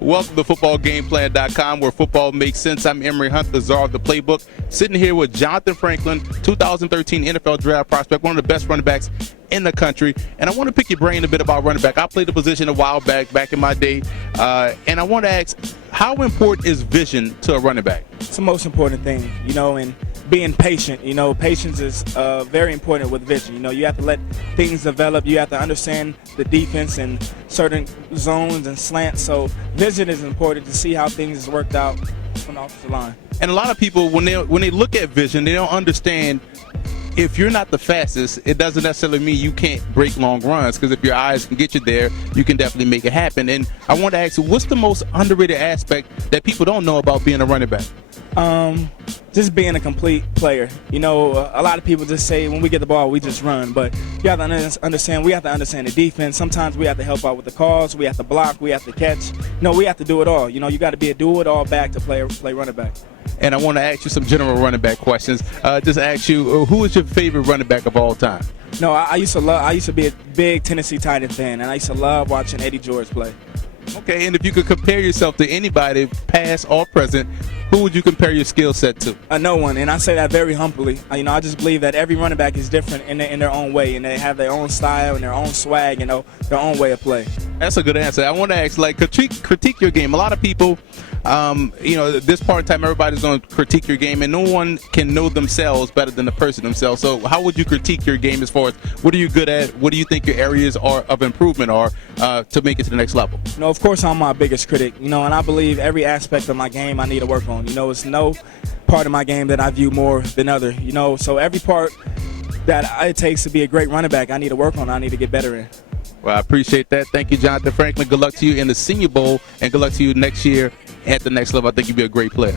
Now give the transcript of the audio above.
Welcome to footballgameplan.com, where football makes sense. I'm Emory Hunt, the czar of the playbook, sitting here with Johnathan Franklin, 2013 NFL draft prospect, one of the best running backs in the country. And I want to pick your brain a bit about running back. I played the position a while back in my day, and I want to ask, how important is vision to a running back? It's the most important thing, and being patient. Patience is very important with vision. You have to let things develop. You have to understand the defense and certain zones and slants. So vision is important to see how things is worked out from the offensive line. And a lot of people, when they look at vision, they don't understand, if you're not the fastest, it doesn't necessarily mean you can't break long runs, because if your eyes can get you there, you can definitely make it happen. And I want to ask you, what's the most underrated aspect that people don't know about being a running back? Just being a complete player. A lot of people just say when we get the ball, we just run. But you have to understand, we have to understand the defense. Sometimes we have to help out with the calls. We have to block. We have to catch. We have to do it all. You got to be a do-it-all back to play running back. And I want to ask you some general running back questions. Just ask you, who is your favorite running back of all time? I used to be a big Tennessee Titan fan, and I used to love watching Eddie George play. Okay, and if you could compare yourself to anybody, past or present, who would you compare your skill set to? No one, and I say that very humbly. I just believe that every running back is different in their own way, and they have their own style and their own swag, their own way of play. That's a good answer. I want to ask, critique your game. A lot of people, this part of time, everybody's going to critique your game, and no one can know themselves better than the person themselves. So how would you critique your game as far as what are you good at? What do you think your areas are of improvement are to make it to the next level? Of course, I'm my biggest critic, and I believe every aspect of my game I need to work on. It's no part of my game that I view more than other. So every part that it takes to be a great running back, I need to work on. I need to get better in. Well, I appreciate that. Thank you, Johnathan Franklin. Good luck to you in the Senior Bowl, and good luck to you next year at the next level. I think you'll be a great player.